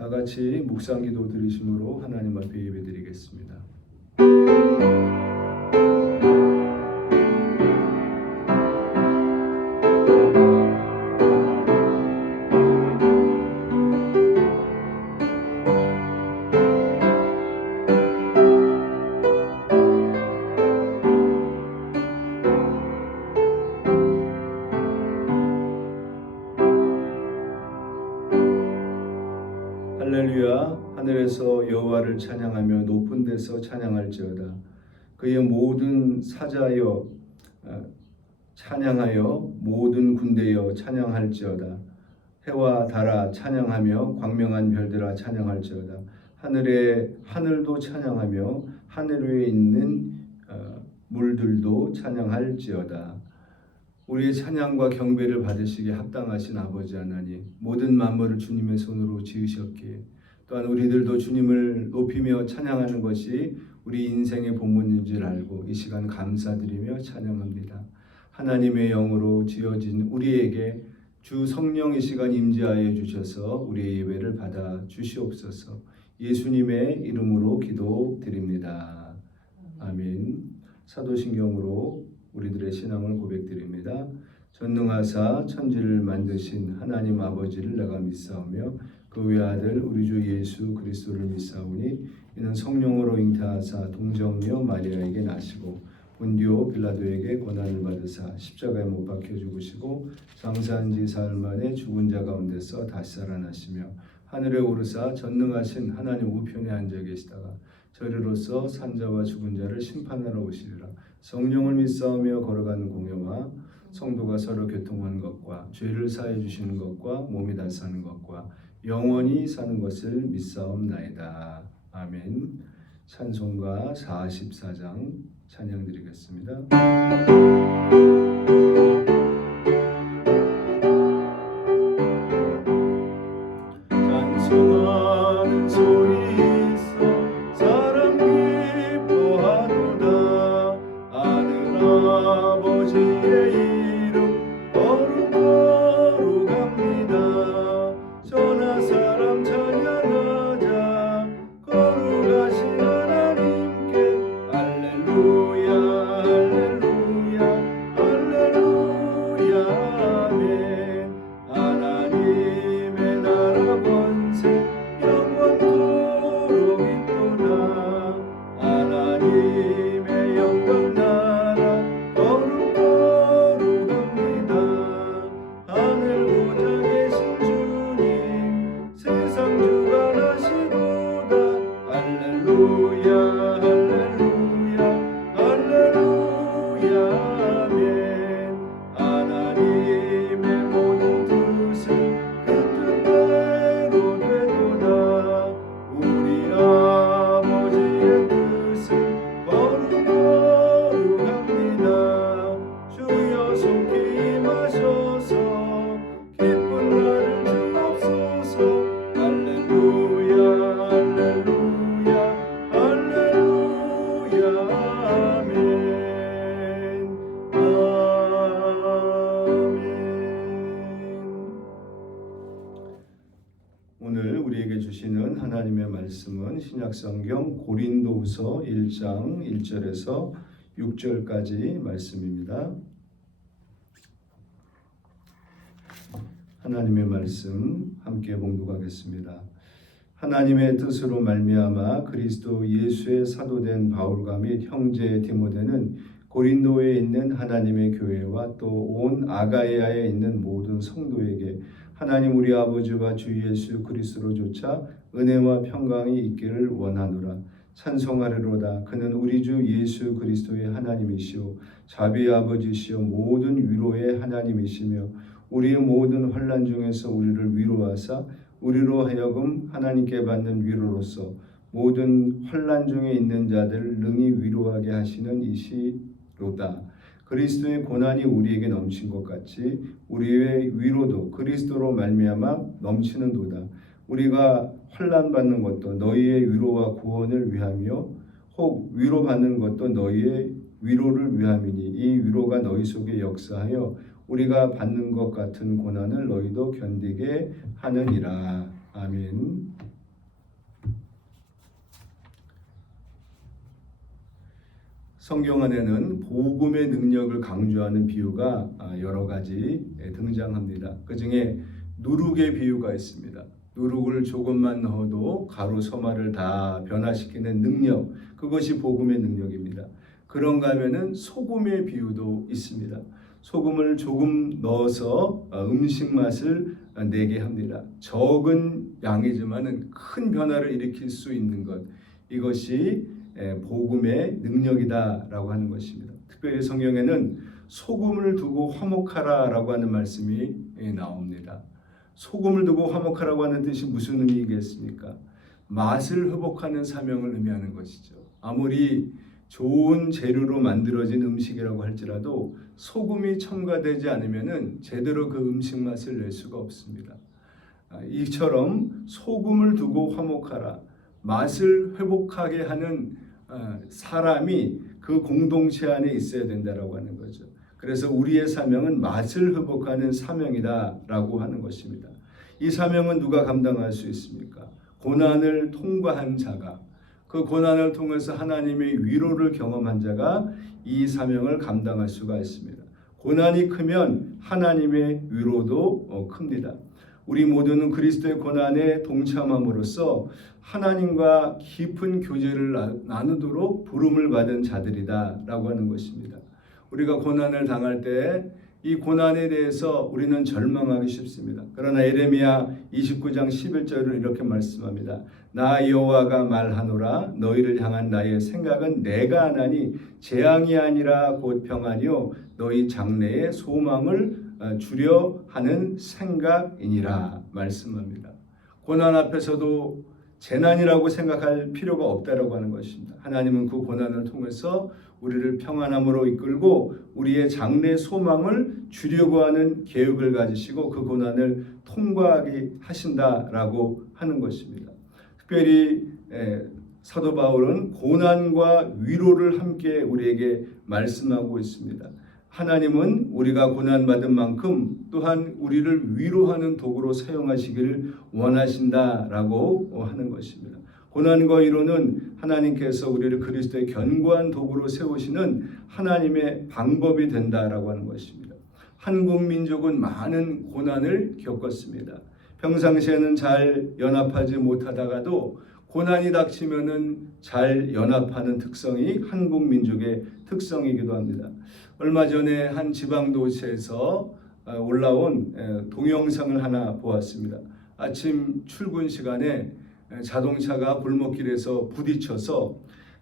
다 같이 묵상기도 드리심으로 하나님 앞에 예배드리겠습니다. 할렐루야. 하늘에서 여호와를 찬양하며 높은 데서 찬양할지어다. 그의 모든 사자여 찬양하여 모든 군대여 찬양할지어다. 해와 달아 찬양하며 광명한 별들아 찬양할지어다. 하늘도 찬양하며 하늘 위에 있는 물들도 찬양할지어다. 우리의 찬양과 경배를 받으시기에 합당하신 아버지 하나님, 모든 만물을 주님의 손으로 지으셨기에 또한 우리들도 주님을 높이며 찬양하는 것이 우리 인생의 본분인 줄 알고 이 시간 감사드리며 찬양합니다. 하나님의 영으로 지어진 우리에게 주 성령 이 시간 임재하여 주셔서 우리의 예배를 받아 주시옵소서. 예수님의 이름으로 기도드립니다. 아멘. 사도신경으로 우리들의 신앙을 고백드립니다. 전능하사 천지를 만드신 하나님 아버지를 내가 믿사오며 그 외아들 우리 주 예수 그리스도를 믿사오니 이는 성령으로 잉태하사 동정녀 마리아에게 나시고 본디오 빌라도에게 고난을 받으사 십자가에 못 박혀 죽으시고 장사한 지 사흘 만에 죽은 자 가운데서 다시 살아나시며 하늘에 오르사 전능하신 하나님 우편에 앉아 계시다가 저리로서 산자와 죽은 자를 심판하러 오시리라. 성령을 믿사오며 걸어가는 공회와 성도가 서로 교통하는 것과 죄를 사해 주시는 것과 몸이 다 사는 것과 영원히 사는 것을 믿사옵나이다. 아멘. 찬송가 44장 찬양 드리겠습니다. 찬송하는 소리 있어 사람 기뻐하도다. 아버지의 이름 거룩거룩합니다. 전하 사람 찬양하자. 거룩하신 하나님께 할렐루야 할렐루야 할렐루야 아멘. 하나님의 나라 권세 영원토록 있도다. 하나님의 영광 나라 거룩거룩합니다. 하늘 보좌 계신 주님 세상 주관하시도다. 할렐루야 할렐루야 할렐루야 아멘. 하나님의 모든 뜻은 그 뜻대로 되도다. 우리 아버지의 뜻은 거룩거룩합니다. 주여 속히 임하셔서 기쁜 날을 주옵소서. 할렐루야 할렐루야 할렐루야 아멘. 오늘 우리에게 주시는 하나님의 말씀은 신약성경 고린도후서 1장 1절에서 6절까지 말씀입니다. 하나님의 말씀 함께 봉독하겠습니다. 하나님의 뜻으로 말미암아 그리스도 예수의 사도된 바울과 및 형제 디모데는 고린도에 있는 하나님의 교회와 또 온 아가이아에 있는 모든 성도에게 하나님 우리 아버지와 주 예수 그리스도로조차 은혜와 평강이 있기를 원하노라. 찬송하리로다. 그는 우리 주 예수 그리스도의 하나님이시오 자비의 아버지시오 모든 위로의 하나님이시며 우리의 모든 환난 중에서 우리를 위로하사 우리로 하여금 하나님께 받는 위로로서 모든 환난 중에 있는 자들 능히 위로하게 하시는 이시로다. 그리스도의 고난이 우리에게 넘친 것 같이 우리의 위로도 그리스도로 말미암아 넘치는도다. 우리가 환난 받는 것도 너희의 위로와 구원을 위하며 혹 위로받는 것도 너희의 위로를 위함이니 이 위로가 너희 속에 역사하여 우리가 받는 것 같은 고난을 너희도 견디게 하느니라. 아멘. 성경 안에는 복음의 능력을 강조하는 비유가 여러 가지 등장합니다. 그 중에 누룩의 비유가 있습니다. 누룩을 조금만 넣어도 가루 소마를 다 변화시키는 능력, 그것이 복음의 능력입니다. 그런가 하면은 소금의 비유도 있습니다. 소금을 조금 넣어서 음식 맛을 내게 합니다. 적은 양이지만은 큰 변화를 일으킬 수 있는 것, 이것이 복음의 능력이다라고 하는 것입니다. 특별히 성경에는 소금을 두고 화목하라라고 하는 말씀이 나옵니다. 소금을 두고 화목하라고 하는 뜻이 무슨 의미겠습니까? 맛을 회복하는 사명을 의미하는 것이죠. 아무리 좋은 재료로 만들어진 음식이라고 할지라도 소금이 첨가되지 않으면은 제대로 그 음식 맛을 낼 수가 없습니다. 이처럼 소금을 두고 화목하라, 맛을 회복하게 하는 사람이 그 공동체 안에 있어야 된다라고 하는 거죠. 그래서 우리의 사명은 맛을 회복하는 사명이다라고 하는 것입니다. 이 사명은 누가 감당할 수 있습니까? 고난을 통과한 자가, 그 고난을 통해서 하나님의 위로를 경험한 자가 이 사명을 감당할 수가 있습니다. 고난이 크면 하나님의 위로도 큽니다. 우리 모두는 그리스도의 고난에 동참함으로써 하나님과 깊은 교제를 나누도록 부름을 받은 자들이다 라고 하는 것입니다. 우리가 고난을 당할 때 이 고난에 대해서 우리는 절망하기 쉽습니다. 그러나 예레미야 29장 11절을 이렇게 말씀합니다. 나 여호와가 말하노라, 너희를 향한 나의 생각은 내가 하나니 재앙이 아니라 곧 평안이요 너희 장래에 소망을 주려 하는 생각이니라 말씀합니다. 고난 앞에서도 재난이라고 생각할 필요가 없다라고 하는 것입니다. 하나님은 그 고난을 통해서 우리를 평안함으로 이끌고 우리의 장래 소망을 주려고 하는 계획을 가지시고 그 고난을 통과하게 하신다라고 하는 것입니다. 특별히 사도 바울은 고난과 위로를 함께 우리에게 말씀하고 있습니다. 하나님은 우리가 고난받은 만큼 또한 우리를 위로하는 도구로 사용하시기를 원하신다라고 하는 것입니다. 고난과 위로는 하나님께서 우리를 그리스도의 견고한 도구로 세우시는 하나님의 방법이 된다라고 하는 것입니다. 한국 민족은 많은 고난을 겪었습니다. 평상시에는 잘 연합하지 못하다가도 고난이 닥치면은 잘 연합하는 특성이 한국 민족의 특성이기도 합니다. 얼마 전에 한 지방 도시에서 올라온 동영상을 하나 보았습니다. 아침 출근 시간에 자동차가 골목길에서 부딪혀서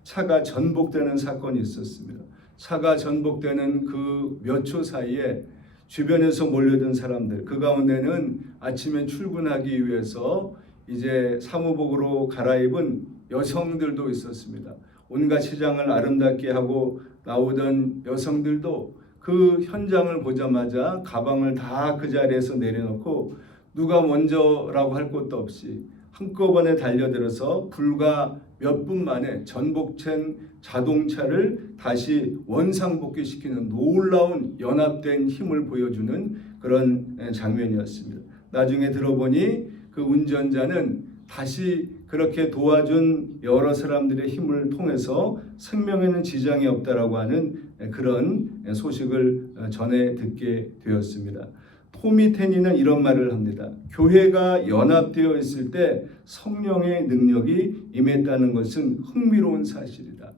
차가 전복되는 사건이 있었습니다. 차가 전복되는 그 몇 초 사이에 주변에서 몰려든 사람들, 그 가운데는 아침에 출근하기 위해서 이제 사무복으로 갈아입은 여성들도 있었습니다. 온갖 시장을 아름답게 하고 나오던 여성들도 그 현장을 보자마자 가방을 다 그 자리에서 내려놓고 누가 먼저라고 할 것도 없이 한꺼번에 달려들어서 불과 몇 분 만에 전복된 자동차를 다시 원상복귀시키는 놀라운 연합된 힘을 보여주는 그런 장면이었습니다. 나중에 들어보니 그 운전자는 다시 그렇게 도와준 여러 사람들의 힘을 통해서 생명에는 지장이 없다라고 하는 그런 소식을 전해 듣게 되었습니다. 토미 테니는 이런 말을 합니다. 교회가 연합되어 있을 때 성령의 능력이 임했다는 것은 흥미로운 사실이다.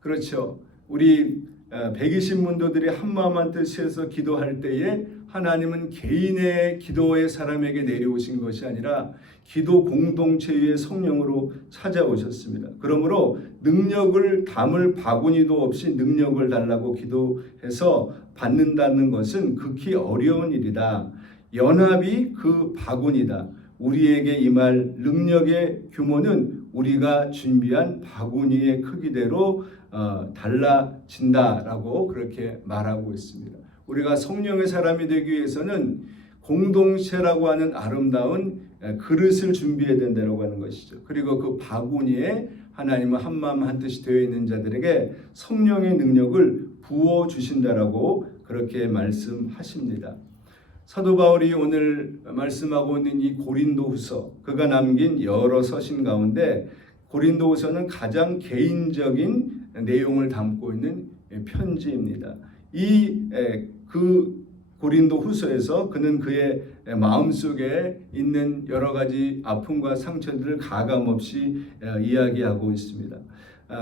그렇죠. 우리 120문도들이 한마음 한뜻에서 기도할 때에 하나님은 개인의 기도의 사람에게 내려오신 것이 아니라 기도 공동체의 성령으로 찾아오셨습니다. 그러므로 능력을 담을 바구니도 없이 능력을 달라고 기도해서 받는다는 것은 극히 어려운 일이다. 연합이 그 바구니다. 우리에게 임할 능력의 규모는 우리가 준비한 바구니의 크기대로 달라진다라고 그렇게 말하고 있습니다. 우리가 성령의 사람이 되기 위해서는 공동체라고 하는 아름다운 그릇을 준비해야 된다고 하는 것이죠. 그리고 그 바구니에 하나님은 한마음 한뜻이 되어 있는 자들에게 성령의 능력을 부어주신다라고 그렇게 말씀하십니다. 사도 바울이 오늘 말씀하고 있는 이 고린도후서, 그가 남긴 여러 서신 가운데 고린도후서는 가장 개인적인 내용을 담고 있는 편지입니다. 그 고린도후서에서 그는 그의 마음속에 있는 여러 가지 아픔과 상처들을 가감없이 이야기하고 있습니다.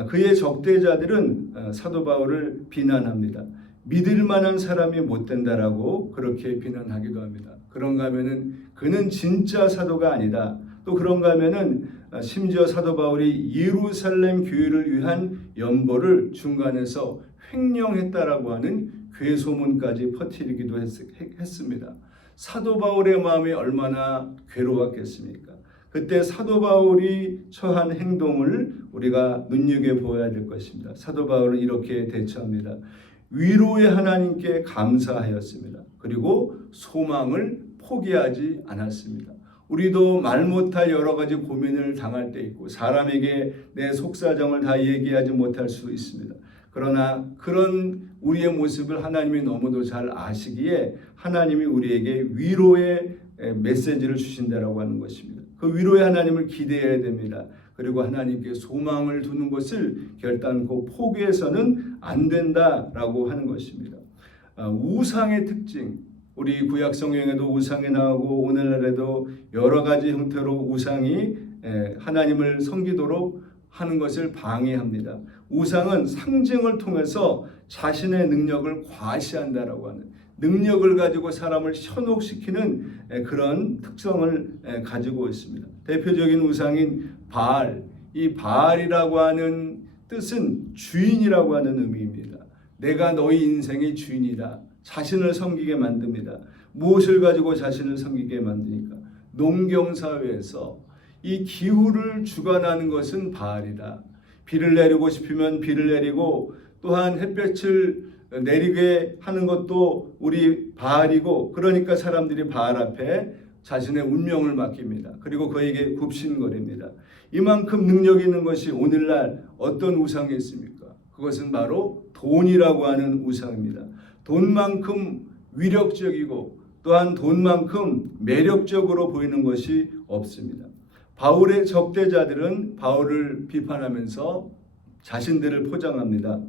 그의 적대자들은 사도 바울을 비난합니다. 믿을 만한 사람이 못 된다라고 그렇게 비난하기도 합니다. 그런가 하면은 그는 진짜 사도가 아니다. 또 그런가 하면은 심지어 사도 바울이 예루살렘 교회를 위한 연보를 중간에서 횡령했다라고 하는 괴소문까지 퍼뜨리기도 했습니다. 사도 바울의 마음이 얼마나 괴로웠겠습니까? 그때 사도 바울이 처한 행동을 우리가 눈여겨보아야 될 것입니다. 사도 바울은 이렇게 대처합니다. 위로의 하나님께 감사하였습니다. 그리고 소망을 포기하지 않았습니다. 우리도 말 못할 여러 가지 고민을 당할 때 있고 사람에게 내 속사정을 다 얘기하지 못할 수 있습니다. 그러나 그런 우리의 모습을 하나님이 너무도 잘 아시기에 하나님이 우리에게 위로의 메시지를 주신다라고 하는 것입니다. 그 위로의 하나님을 기대해야 됩니다. 그리고 하나님께 소망을 두는 것을 결단코 포기해서는 안 된다라고 하는 것입니다. 우상의 특징, 우리 구약 성경에도 우상이 나오고 오늘날에도 여러 가지 형태로 우상이 하나님을 섬기도록 하는 것을 방해합니다. 우상은 상징을 통해서 자신의 능력을 과시한다라고 하는, 능력을 가지고 사람을 현혹시키는 그런 특성을 가지고 있습니다. 대표적인 우상인 바알, 이 바알이라고 하는 뜻은 주인이라고 하는 의미입니다. 내가 너희 인생의 주인이다. 자신을 섬기게 만듭니다. 무엇을 가지고 자신을 섬기게 만드니까? 농경사회에서 이 기후를 주관하는 것은 바알이다. 비를 내리고 싶으면 비를 내리고 또한 햇볕을 내리게 하는 것도 우리 바알이고, 그러니까 사람들이 바알 앞에 자신의 운명을 맡깁니다. 그리고 그에게 굽신거립니다. 이만큼 능력 있는 것이 오늘날 어떤 우상이 있습니까? 그것은 바로 돈이라고 하는 우상입니다. 돈만큼 위력적이고 또한 돈만큼 매력적으로 보이는 것이 없습니다. 바울의 적대자들은 바울을 비판하면서 자신들을 포장합니다.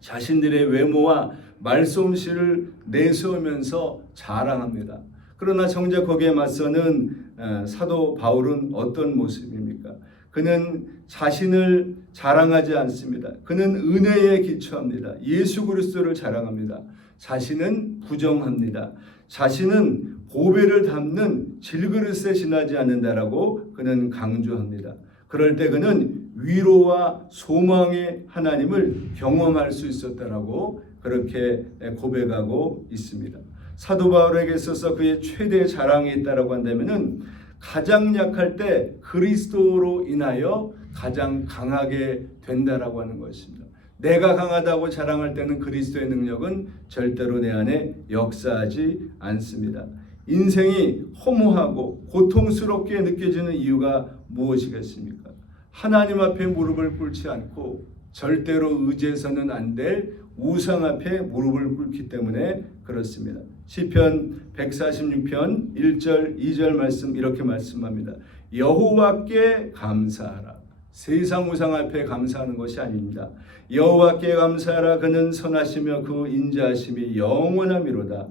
자신들의 외모와 말솜씨를 내세우면서 자랑합니다. 그러나 정작 거기에 맞서는 사도 바울은 어떤 모습입니까? 그는 자신을 자랑하지 않습니다. 그는 은혜에 기초합니다. 예수 그리스도를 자랑합니다. 자신은 부정합니다. 자신은 보배를 담는 질그릇에 지나지 않는다라고 그는 강조합니다. 그럴 때 그는 위로와 소망의 하나님을 경험할 수 있었다라고 그렇게 고백하고 있습니다. 사도 바울에게 있어서 그의 최대 자랑이 있다라고 한다면은 가장 약할 때 그리스도로 인하여 가장 강하게 된다라고 하는 것입니다. 내가 강하다고 자랑할 때는 그리스도의 능력은 절대로 내 안에 역사하지 않습니다. 인생이 허무하고 고통스럽게 느껴지는 이유가 무엇이겠습니까? 하나님 앞에 무릎을 꿇지 않고 절대로 의지해서는 안 될 우상 앞에 무릎을 꿇기 때문에 그렇습니다. 시편 146편 1절 2절 말씀 이렇게 말씀합니다. 여호와께 감사하라. 세상 우상 앞에 감사하는 것이 아닙니다. 여호와께 감사하라. 그는 선하시며 그 인자하심이 영원하미로다.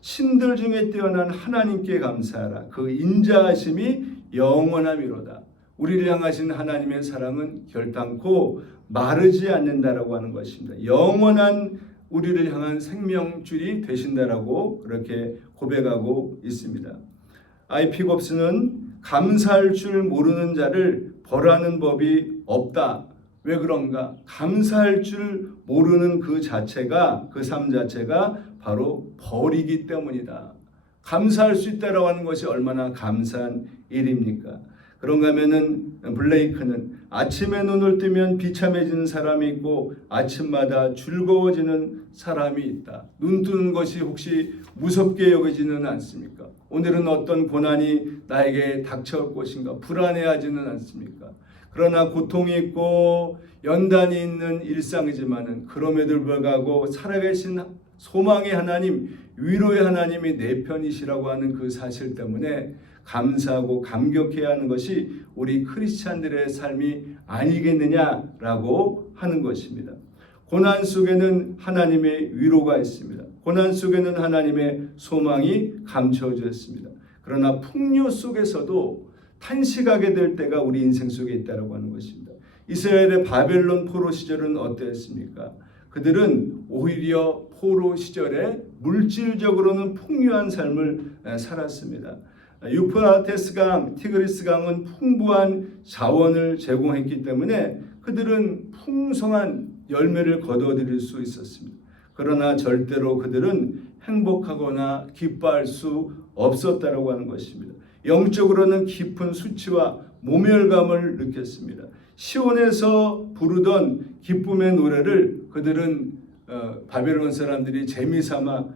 신들 중에 뛰어난 하나님께 감사하라. 그 인자하심이 영원하미로다. 우리를 향하신 하나님의 사랑은 결단코 마르지 않는다라고 하는 것입니다. 영원한 우리를 향한 생명줄이 되신다라고 그렇게 고백하고 있습니다. 아이피곱스는 감사할 줄 모르는 자를 벌하는 법이 없다. 왜 그런가? 감사할 줄 모르는 그 자체가, 그 삶 자체가 바로 벌이기 때문이다. 감사할 수 있다라고 하는 것이 얼마나 감사한 일입니까? 그런가 하면은 블레이크는 아침에 눈을 뜨면 비참해지는 사람이 있고 아침마다 즐거워지는 사람이 있다. 눈 뜨는 것이 혹시 무섭게 여기지는 않습니까? 오늘은 어떤 고난이 나에게 닥쳐올 것인가 불안해하지는 않습니까? 그러나 고통이 있고 연단이 있는 일상이지만은 그럼에도 불구하고 살아계신 소망의 하나님, 위로의 하나님이 내 편이시라고 하는 그 사실 때문에 감사하고 감격해야 하는 것이 우리 크리스찬들의 삶이 아니겠느냐라고 하는 것입니다. 고난 속에는 하나님의 위로가 있습니다. 고난 속에는 하나님의 소망이 감춰져 있습니다. 그러나 풍요 속에서도 탄식하게 될 때가 우리 인생 속에 있다고 하는 것입니다. 이스라엘의 바벨론 포로 시절은 어땠습니까? 그들은 오히려 포로 시절에 물질적으로는 풍요한 삶을 살았습니다. 유프라테스 강, 티그리스 강은 풍부한 자원을 제공했기 때문에 그들은 풍성한 열매를 거둬들일 수 있었습니다. 그러나 절대로 그들은 행복하거나 기뻐할 수 없었다라고 하는 것입니다. 영적으로는 깊은 수치와 모멸감을 느꼈습니다. 시온에서 부르던 기쁨의 노래를 그들은 바벨론 사람들이 재미삼아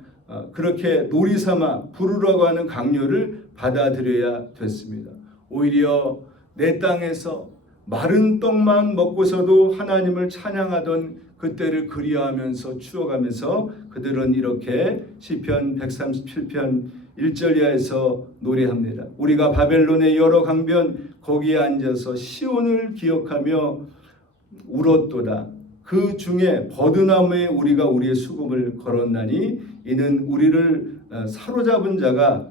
그렇게 놀이삼아 부르라고 하는 강요를 받아들여야 됐습니다. 오히려 내 땅에서 마른 떡만 먹고서도 하나님을 찬양하던 그때를 그리워하면서 추억하면서 그들은 이렇게 시편 137편 1절 이하에서 노래합니다. 우리가 바벨론의 여러 강변 거기에 앉아서 시온을 기억하며 울었도다. 그 중에 버드나무에 우리가 우리의 수금을 걸었나니 이는 우리를 사로잡은 자가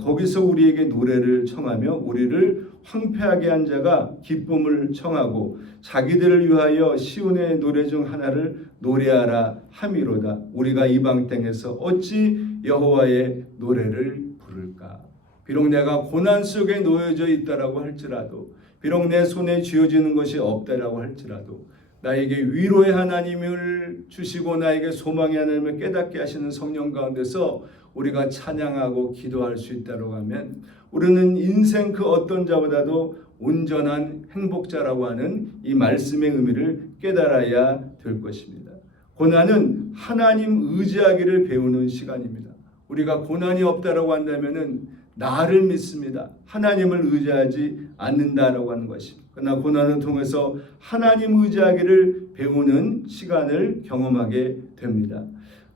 거기서 우리에게 노래를 청하며 우리를 황폐하게 한 자가 기쁨을 청하고 자기들을 위하여 시온의 노래 중 하나를 노래하라 함이로다. 우리가 이방 땅에서 어찌 여호와의 노래를 부를까? 비록 내가 고난 속에 놓여져 있다라고 할지라도, 비록 내 손에 쥐어지는 것이 없다라고 할지라도, 나에게 위로의 하나님을 주시고 나에게 소망의 하나님을 깨닫게 하시는 성령 가운데서 우리가 찬양하고 기도할 수 있다고 하면 우리는 인생 그 어떤 자보다도 온전한 행복자라고 하는 이 말씀의 의미를 깨달아야 될 것입니다. 고난은 하나님 의지하기를 배우는 시간입니다. 우리가 고난이 없다라고 한다면은 나를 믿습니다. 하나님을 의지하지 않는다라고 하는 것입니다. 그러나 고난을 통해서 하나님 의지하기를 배우는 시간을 경험하게 됩니다.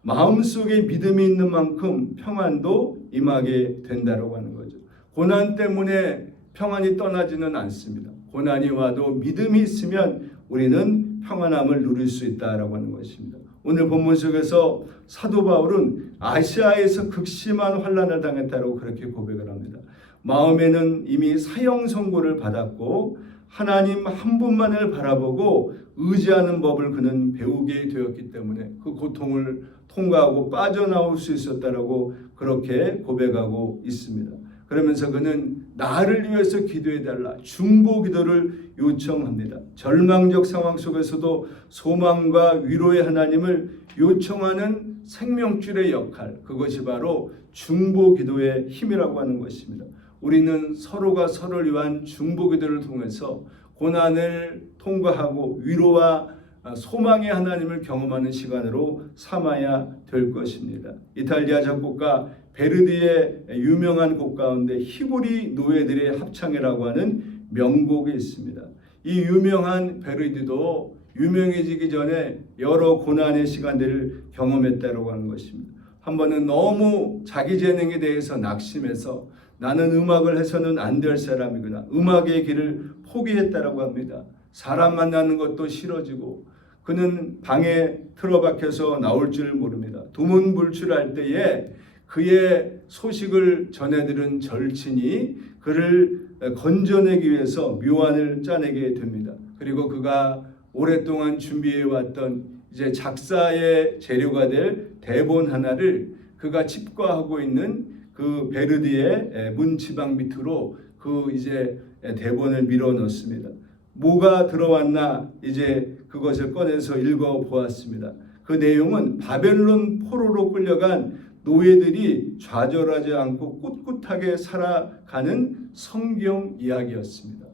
마음속에 믿음이 있는 만큼 평안도 임하게 된다라고 하는 거죠. 고난 때문에 평안이 떠나지는 않습니다. 고난이 와도 믿음이 있으면 우리는 평안함을 누릴 수 있다라고 하는 것입니다. 오늘 본문 속에서 사도 바울은 아시아에서 극심한 환난을 당했다고 그렇게 고백을 합니다. 마음에는 이미 사형 선고를 받았고 하나님 한 분만을 바라보고 의지하는 법을 그는 배우게 되었기 때문에 그 고통을 통과하고 빠져나올 수 있었다라고 그렇게 고백하고 있습니다. 그러면서 그는 나를 위해서 기도해달라 중보 기도를 요청합니다. 절망적 상황 속에서도 소망과 위로의 하나님을 요청하는 생명줄의 역할, 그것이 바로 중보 기도의 힘이라고 하는 것입니다. 우리는 서로가 서로를 위한 중보 기도를 통해서 고난을 통과하고 위로와 소망의 하나님을 경험하는 시간으로 삼아야 될 것입니다. 이탈리아 작곡가 베르디의 유명한 곡 가운데 히브리 노예들의 합창이라고 하는 명곡이 있습니다. 이 유명한 베르디도 유명해지기 전에 여러 고난의 시간들을 경험했다고 하는 것입니다. 한 번은 너무 자기 재능에 대해서 낙심해서 나는 음악을 해서는 안 될 사람이구나, 음악의 길을 포기했다라고 합니다. 사람 만나는 것도 싫어지고 그는 방에 틀어박혀서 나올 줄 모릅니다. 두문불출할 때에 그의 소식을 전해들은 절친이 그를 건져내기 위해서 묘안을 짜내게 됩니다. 그리고 그가 오랫동안 준비해왔던 이제 작사의 재료가 될 대본 하나를 그가 칩과하고 있는 그 베르디의 문지방 밑으로 그 이제 대본을 밀어 넣습니다. 뭐가 들어왔나 이제 그것을 꺼내서 읽어 보았습니다. 그 내용은 바벨론 포로로 끌려간 노예들이 좌절하지 않고 꿋꿋하게 살아가는 성경 이야기였습니다.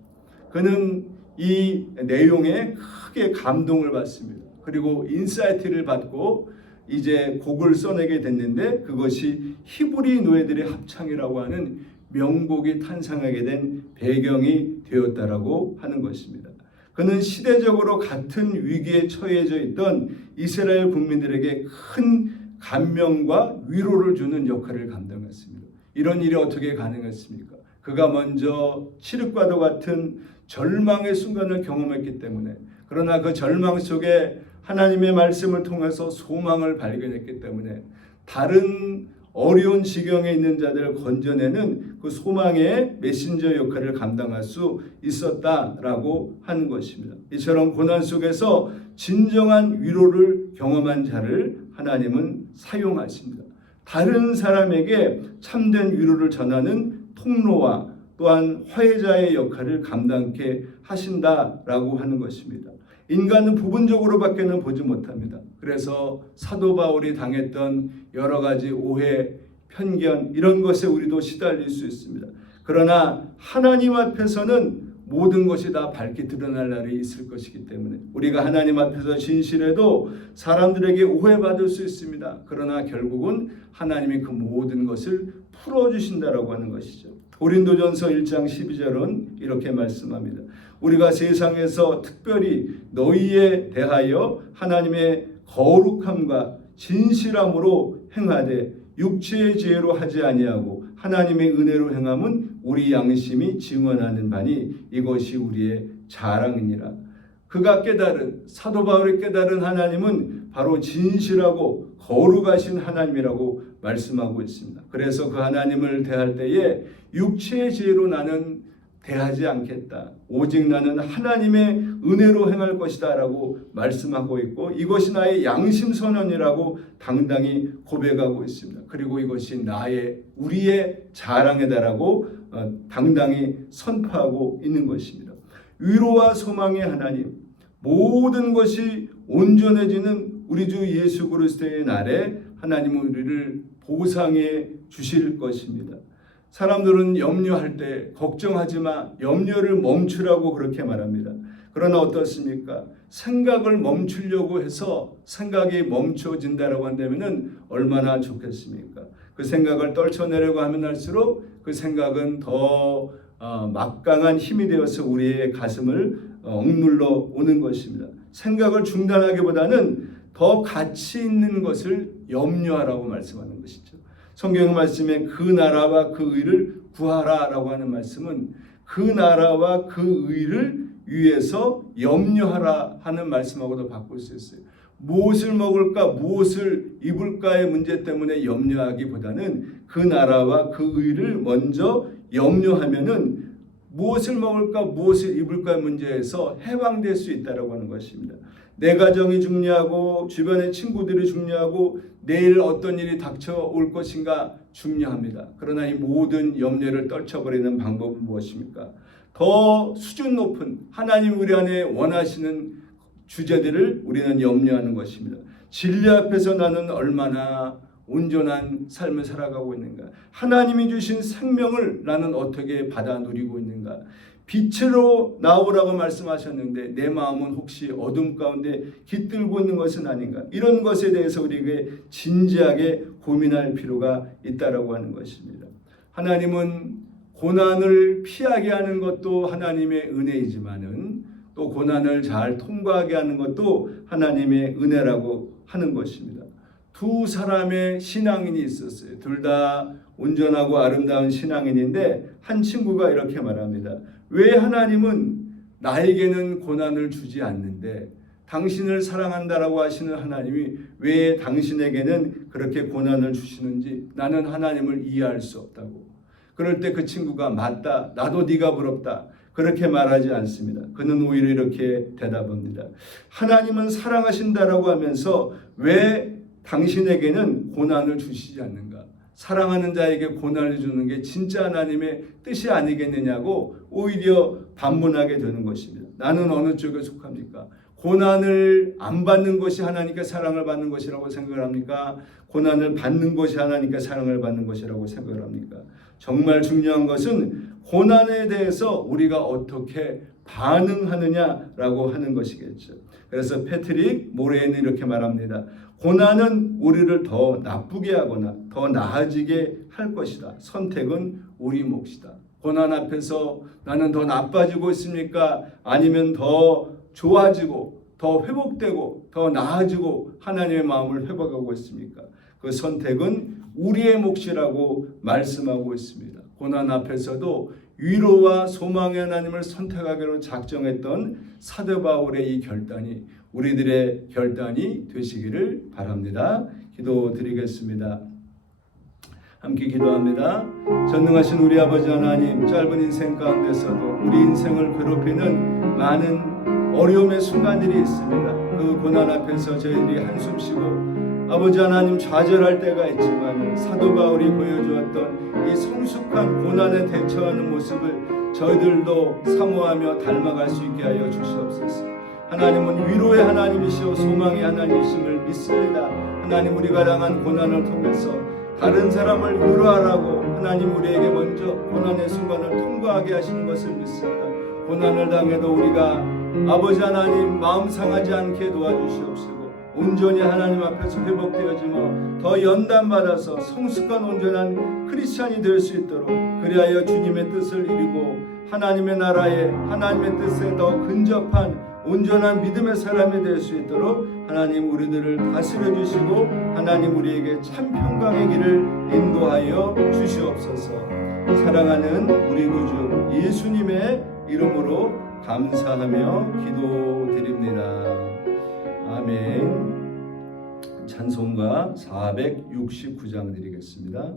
그는 이 내용에 크게 감동을 받습니다. 그리고 인사이트를 받고 이제 곡을 써내게 됐는데 그것이 히브리 노예들의 합창이라고 하는 명곡이 탄생하게 된 배경이 되었다라고 하는 것입니다. 그는 시대적으로 같은 위기에 처해져 있던 이스라엘 국민들에게 큰 감명과 위로를 주는 역할을 감당했습니다. 이런 일이 어떻게 가능했습니까? 그가 먼저 칠흑과도 같은 절망의 순간을 경험했기 때문에, 그러나 그 절망 속에 하나님의 말씀을 통해서 소망을 발견했기 때문에 다른 어려운 지경에 있는 자들을 건져내는 그 소망의 메신저 역할을 감당할 수 있었다라고 하는 것입니다. 이처럼 고난 속에서 진정한 위로를 경험한 자를 하나님은 사용하십니다. 다른 사람에게 참된 위로를 전하는 통로와 또한 화해자의 역할을 감당케 하신다라고 하는 것입니다. 인간은 부분적으로밖에는 보지 못합니다. 그래서 사도 바울이 당했던 여러 가지 오해, 편견 이런 것에 우리도 시달릴 수 있습니다. 그러나 하나님 앞에서는 모든 것이 다 밝게 드러날 날이 있을 것이기 때문에 우리가 하나님 앞에서 진실해도 사람들에게 오해받을 수 있습니다. 그러나 결국은 하나님이 그 모든 것을 풀어주신다라고 하는 것이죠. 고린도전서 1장 12절은 이렇게 말씀합니다. 우리가 세상에서 특별히 너희에 대하여 하나님의 거룩함과 진실함으로 행하되 육체의 지혜로 하지 아니하고 하나님의 은혜로 행함은 우리 양심이 증언하는 바니 이것이 우리의 자랑이니라. 그가 깨달은, 사도 바울이 깨달은 하나님은 바로 진실하고 거룩하신 하나님이라고 말씀하고 있습니다. 그래서 그 하나님을 대할 때에 육체의 지혜로 나는 대하지 않겠다. 오직 나는 하나님의 은혜로 행할 것이다 라고 말씀하고 있고, 이것이 나의 양심 선언이라고 당당히 고백하고 있습니다. 그리고 이것이 우리의 자랑이다라고 당당히 선포하고 있는 것입니다. 위로와 소망의 하나님, 모든 것이 온전해지는 우리 주 예수 그리스도의 날에 하나님은 우리를 보상해 주실 것입니다. 사람들은 염려할 때 걱정하지 마, 염려를 멈추라고 그렇게 말합니다. 그러나 어떻습니까? 생각을 멈추려고 해서 생각이 멈춰진다라고 한다면 얼마나 좋겠습니까? 그 생각을 떨쳐내려고 하면 할수록 그 생각은 더 막강한 힘이 되어서 우리의 가슴을 억눌러 오는 것입니다. 생각을 중단하기보다는 더 가치 있는 것을 염려하라고 말씀하는 것이죠. 성경 말씀에 그 나라와 그 의를 구하라라고 하는 말씀은 그 나라와 그 의를 위해서 염려하라 하는 말씀하고도 바꿀 수 있어요. 무엇을 먹을까, 무엇을 입을까의 문제 때문에 염려하기보다는 그 나라와 그 의를 먼저 염려하면은 무엇을 먹을까, 무엇을 입을까의 문제에서 해방될 수 있다라고 하는 것입니다. 내 가정이 중요하고 주변의 친구들이 중요하고 내일 어떤 일이 닥쳐올 것인가 중요합니다. 그러나 이 모든 염려를 떨쳐버리는 방법은 무엇입니까? 더 수준 높은 하나님 우리 안에 원하시는 주제들을 우리는 염려하는 것입니다. 진리 앞에서 나는 얼마나 온전한 삶을 살아가고 있는가? 하나님이 주신 생명을 나는 어떻게 받아 누리고 있는가? 빛으로 나오라고 말씀하셨는데 내 마음은 혹시 어둠 가운데 깃들고 있는 것은 아닌가? 이런 것에 대해서 우리에게 진지하게 고민할 필요가 있다라고 하는 것입니다. 하나님은 고난을 피하게 하는 것도 하나님의 은혜이지만은 또 고난을 잘 통과하게 하는 것도 하나님의 은혜라고 하는 것입니다. 두 사람의 신앙인이 있었어요. 둘 다 온전하고 아름다운 신앙인인데 한 친구가 이렇게 말합니다. 왜 하나님은 나에게는 고난을 주지 않는데 당신을 사랑한다라고 하시는 하나님이 왜 당신에게는 그렇게 고난을 주시는지 나는 하나님을 이해할 수 없다고. 그럴 때 그 친구가 맞다. 나도 네가 부럽다. 그렇게 말하지 않습니다. 그는 오히려 이렇게 대답합니다. 하나님은 사랑하신다라고 하면서 왜 당신에게는 고난을 주시지 않는가? 사랑하는 자에게 고난을 주는 게 진짜 하나님의 뜻이 아니겠느냐고 오히려 반문하게 되는 것입니다. 나는 어느 쪽에 속합니까? 고난을 안 받는 것이 하나님께 사랑을 받는 것이라고 생각을 합니까? 고난을 받는 것이 하나님께 사랑을 받는 것이라고 생각을 합니까? 정말 중요한 것은 고난에 대해서 우리가 어떻게 반응하느냐라고 하는 것이겠죠. 그래서 패트릭 모레는 이렇게 말합니다. 고난은 우리를 더 나쁘게 하거나 더 나아지게 할 것이다. 선택은 우리 몫이다. 고난 앞에서 나는 더 나빠지고 있습니까? 아니면 더 좋아지고 더 회복되고 더 나아지고 하나님의 마음을 회복하고 있습니까? 그 선택은 우리의 몫이라고 말씀하고 있습니다. 고난 앞에서도 위로와 소망의 하나님을 선택하기로 작정했던 사도 바울의 이 결단이 우리들의 결단이 되시기를 바랍니다. 기도드리겠습니다. 함께 기도합니다. 전능하신 우리 아버지 하나님, 짧은 인생 가운데서도 우리 인생을 괴롭히는 많은 어려움의 순간들이 있습니다. 그 고난 앞에서 저희들이 한숨 쉬고 아버지 하나님 좌절할 때가 있지만 사도 바울이 보여주었던 이 성숙한 고난에 대처하는 모습을 저희들도 사모하며 닮아갈 수 있게 하여 주시옵소서. 하나님은 위로의 하나님이시오 소망의 하나님이심을 믿습니다. 하나님, 우리가 당한 고난을 통해서 다른 사람을 위로하라고 하나님 우리에게 먼저 고난의 순간을 통과하게 하시는 것을 믿습니다. 고난을 당해도 우리가 아버지 하나님 마음 상하지 않게 도와주시옵시고 온전히 하나님 앞에서 회복되어지며 더 연단받아서 성숙한 온전한 크리스찬이 될 수 있도록 그리하여 주님의 뜻을 이루고 하나님의 나라에 하나님의 뜻에 더 근접한 온전한 믿음의 사람이 될 수 있도록 하나님 우리들을 다스려 주시고 하나님 우리에게 참 평강의 길을 인도하여 주시옵소서. 사랑하는 우리 구주 예수님의 이름으로 감사하며 기도드립니다. 아멘. 찬송가 469장 드리겠습니다.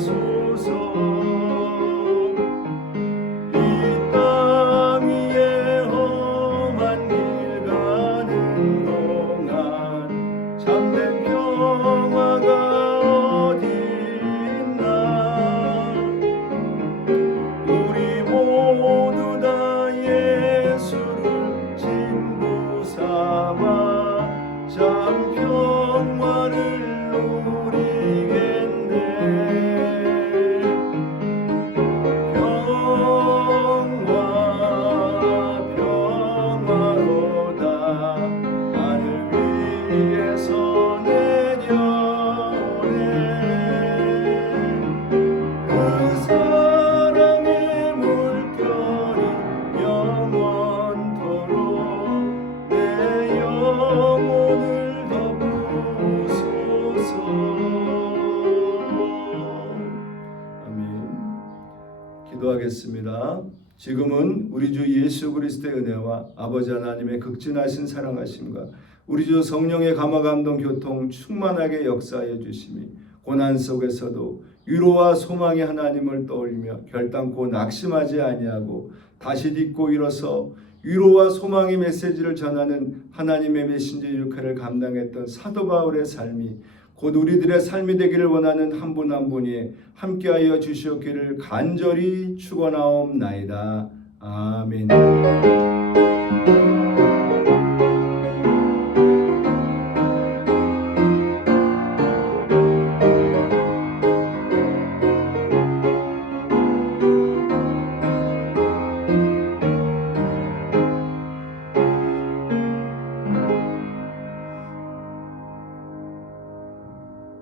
주소서. 기도하겠습니다. 지금은 우리 주 예수 그리스도의 은혜와 아버지 하나님의 극진하신 사랑하심과 우리 주 성령의 감화 감동 교통 충만하게 역사하여 주심이 고난 속에서도 위로와 소망의 하나님을 떠올리며 결단코 낙심하지 아니하고 다시 딛고 일어서 위로와 소망의 메시지를 전하는 하나님의 메신저 역할을 감당했던 사도 바울의 삶이 곧 우리들의 삶이 되기를 원하는 한 분 한 분이 함께하여 주시옵기를 간절히 축원하옵나이다. 아멘.